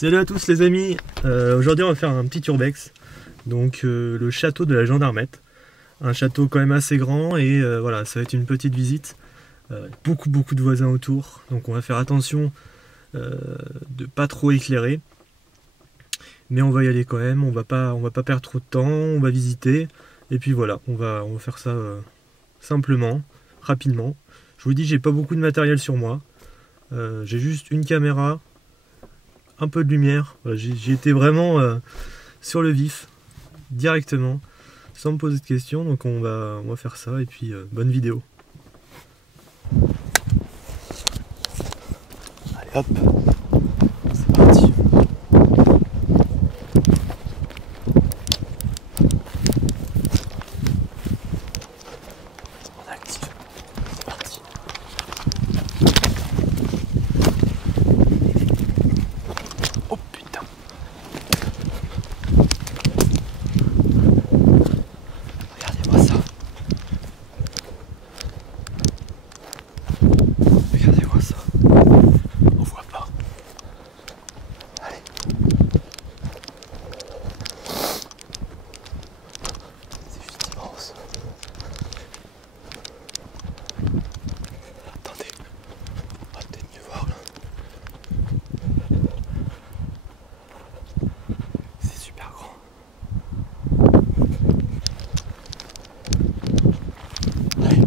Salut à tous les amis, aujourd'hui on va faire un petit urbex, donc le château de la Gendarmette, un château quand même assez grand et voilà, ça va être une petite visite, beaucoup de voisins autour, donc on va faire attention de pas trop éclairer, mais on va y aller quand même, on va pas perdre trop de temps, on va visiter, et puis voilà, on va faire ça simplement, rapidement. Je vous dis, j'ai pas beaucoup de matériel sur moi, j'ai juste une caméra, un peu de lumière, voilà, j'ai été vraiment sur le vif, directement, sans me poser de questions, donc on va faire ça, et puis bonne vidéo. Allez hop, c'est parti. On active, c'est parti. Oh putain. Regardez-moi ça. Regardez-moi ça. On voit pas. Allez. C'est juste immense. Attendez. On va peut-être mieux voir là. C'est super grand. Ouais.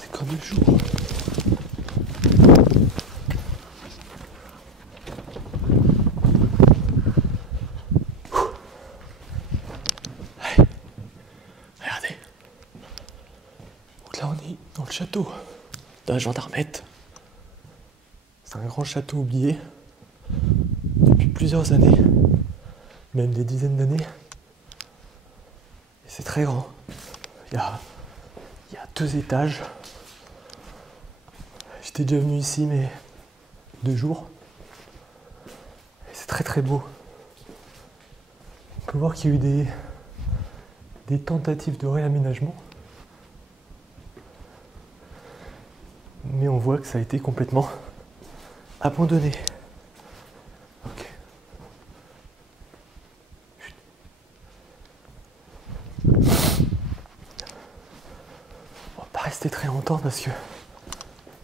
C'est comme le jour. Ouais. Regardez. Donc là on est dans le château de la Gendarmette. C'est un grand château oublié depuis plusieurs années, même des dizaines d'années. Et c'est très grand. Il y a 2 étages. J'étais déjà venu ici, mais 2 jours. Et c'est très beau. On peut voir qu'il y a eu des tentatives de réaménagement. Mais on voit que ça a été complètement abandonné. Ok. On va pas rester très longtemps parce que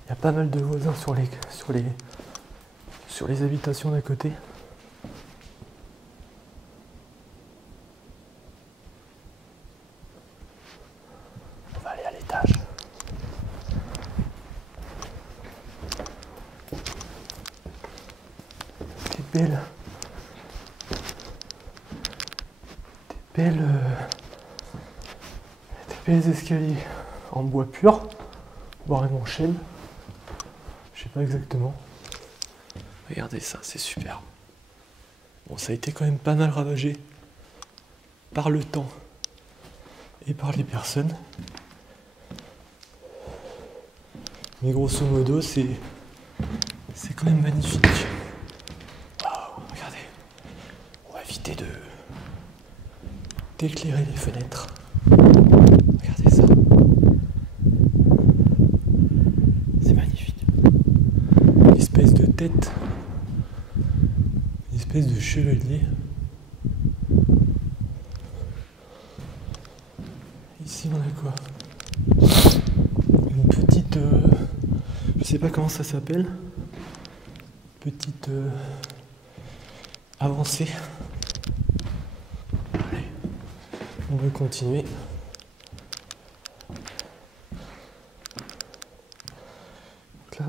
il y a pas mal de voisins sur les habitations d'à côté. On va aller à l'étage. Des belles escaliers en bois pur, voire même en chêne. Je sais pas exactement. Regardez ça, c'est super. Bon, ça a été quand même pas mal ravagé par le temps et par les personnes. Mais grosso modo, c'est quand même magnifique. Waouh, regardez. On va éviter d'éclairer les fenêtres. Regardez ça. C'est magnifique. Une espèce de tête. Une espèce de chevalier. Ici on a quoi? Une petite... je sais pas comment ça s'appelle. Petite avancée. Allez, on va continuer. Donc là,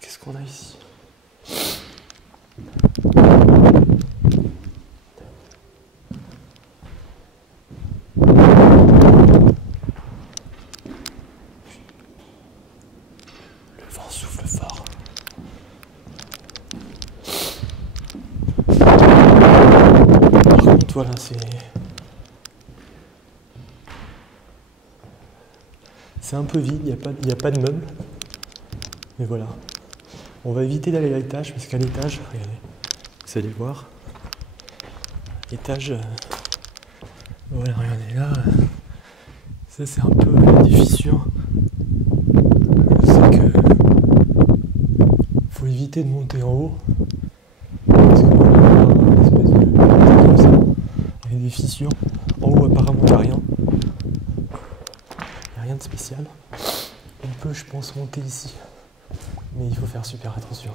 qu'est-ce qu'on a ici? Le vent souffle fort. Par contre, voilà, c'est un peu vide, il n'y a pas de meubles. Mais voilà. On va éviter d'aller à l'étage, parce qu'à l'étage, regardez, vous allez voir. L'étage, voilà, regardez là. Ça, c'est un peu des fissures. Je sais que faut éviter de monter en haut. Parce que une espèce de comme ça, avec des fissures. En haut apparemment il n'y a rien. Il n'y a rien de spécial. On peut je pense monter ici. Mais il faut faire super attention.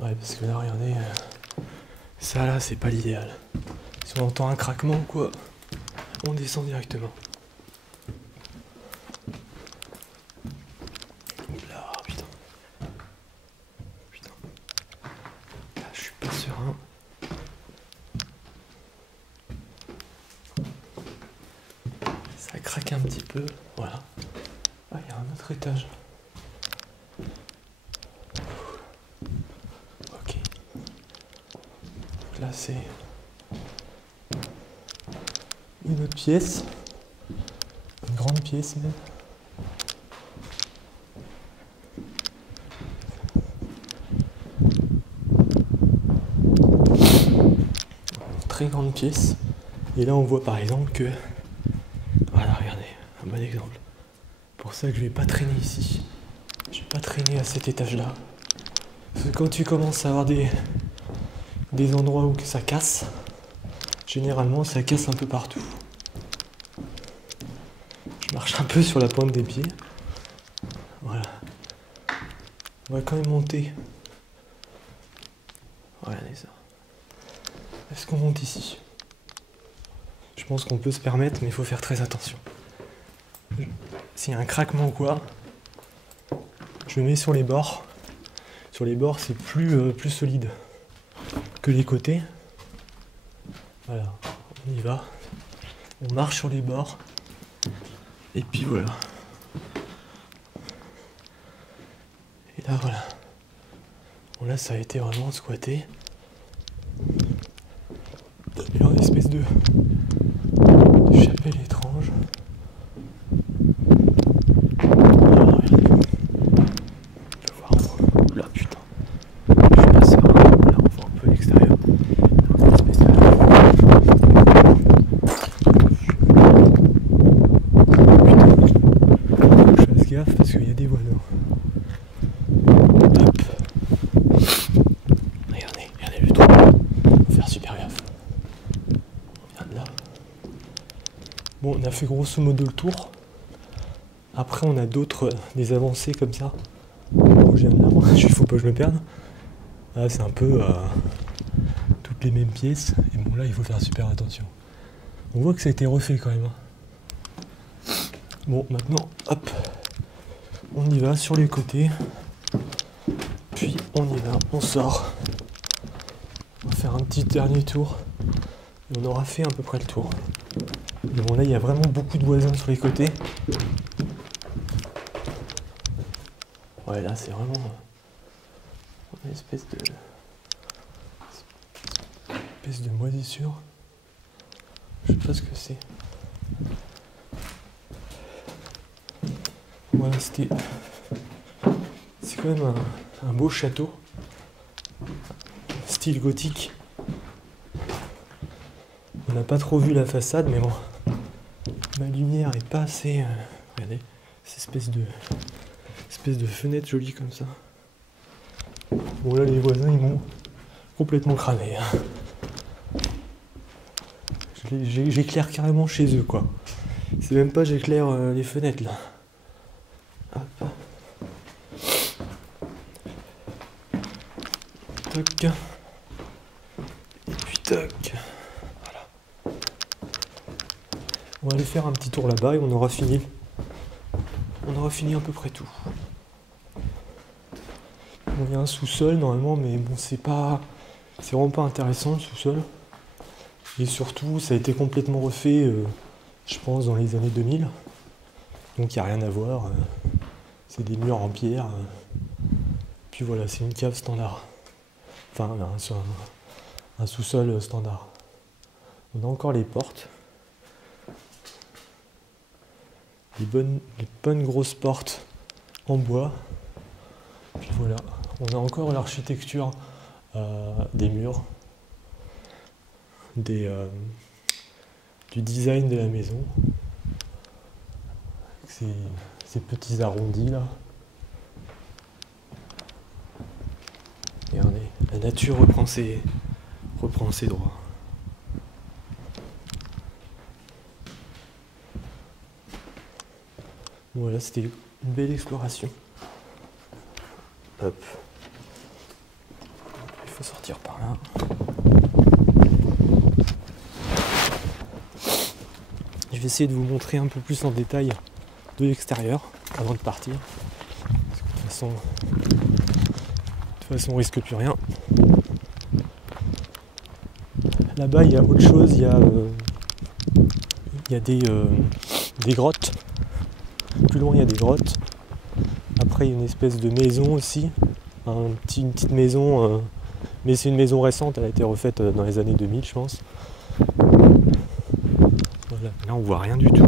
Ouais parce que là regardez, ça là c'est pas l'idéal. Si on entend un craquement ou quoi, on descend directement. Là, putain. Putain. Là, je suis pas serein. Ça craque un petit peu. Voilà. Ah, il y a un autre étage. Ok. Donc là, c'est une autre pièce. Une grande pièce même. Très grande pièce. Et là, on voit par exemple que... Voilà, regardez, un bon exemple. Pour ça que je vais pas traîner ici. Je vais pas traîner à cet étage-là. Parce que quand tu commences à avoir des endroits où ça casse, généralement ça casse un peu partout. Je marche un peu sur la pointe des pieds. Voilà. On va quand même monter. Regardez ça. Est-ce qu'on monte ici? Je pense qu'on peut se permettre, mais il faut faire très attention. S'il y a un craquement ou quoi, je me mets sur les bords. Sur les bords, c'est plus solide que les côtés. Voilà, on y va. On marche sur les bords. Et puis voilà. Et là, voilà. Bon, là, ça a été vraiment squatté. Il y a une espèce de chapelle étrange. Ah, regardez. On peut voir en haut. Là, putain. Je suis pas serein. Là, on voit un peu l'extérieur. Une espèce de... Putain. Je fasse gaffe parce qu'il y a des voisins. Hop. Regardez le trou. Faut faire super gaffe. On vient de là. Bon, on a fait grosso modo le tour. Après, on a des avancées comme ça. Où je viens de là, moi, il faut pas que je me perde. Là, c'est un peu toutes les mêmes pièces. Et bon, là, il faut faire super attention. On voit que ça a été refait quand même. Bon, maintenant, hop. On y va sur les côtés. Puis, on y va, on sort. On va faire un petit dernier tour. Et on aura fait à peu près le tour. Mais bon, là, il y a vraiment beaucoup de voisins sur les côtés. Ouais, là, c'est vraiment une espèce de moisissure. Je sais pas ce que c'est. Voilà, c'est quand même un beau château. Style gothique. On n'a pas trop vu la façade, mais bon. Ma lumière est pas assez... regardez, cette espèce de fenêtre jolie comme ça. Bon là, les voisins, ils m'ont complètement cramé. J'éclaire carrément chez eux, quoi. C'est même pas j'éclaire les fenêtres, là. Hop. Toc. Et puis toc. Voilà. On va aller faire un petit tour là-bas et on aura fini. On aura fini à peu près tout. Bon, il y a un sous-sol normalement, mais bon, c'est vraiment pas intéressant le sous-sol. Et surtout, ça a été complètement refait, je pense, dans les années 2000. Donc il n'y a rien à voir. C'est des murs en pierre. Puis voilà, c'est une cave standard. Enfin, un sous-sol standard. On a encore les portes. Les bonnes grosses portes en bois. Puis voilà, on a encore l'architecture des murs, du design de la maison. Ces petits arrondis là. Regardez, la nature reprend ses droits. Voilà, c'était une belle exploration. Hop. Il faut sortir par là. Je vais essayer de vous montrer un peu plus en détail de l'extérieur avant de partir. Parce que de toute façon on risque plus rien. Là-bas il y a autre chose, il y a des grottes. Plus loin il y a des grottes. Après il y a une espèce de maison aussi. Une petite maison, mais c'est une maison récente, elle a été refaite dans les années 2000 je pense. Voilà. Là on voit rien du tout.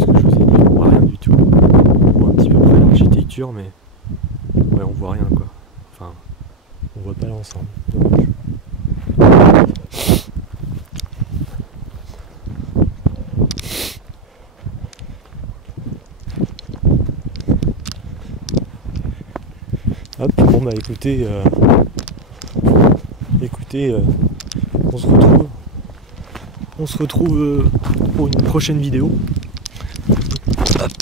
Ce que je vous ai dit, on voit rien du tout. On voit un petit peu près l'architecture, mais ouais on voit rien quoi. Enfin, on voit pas l'ensemble. Dommage. Hop, bon bah écoutez, on se retrouve pour une prochaine vidéo. Hop.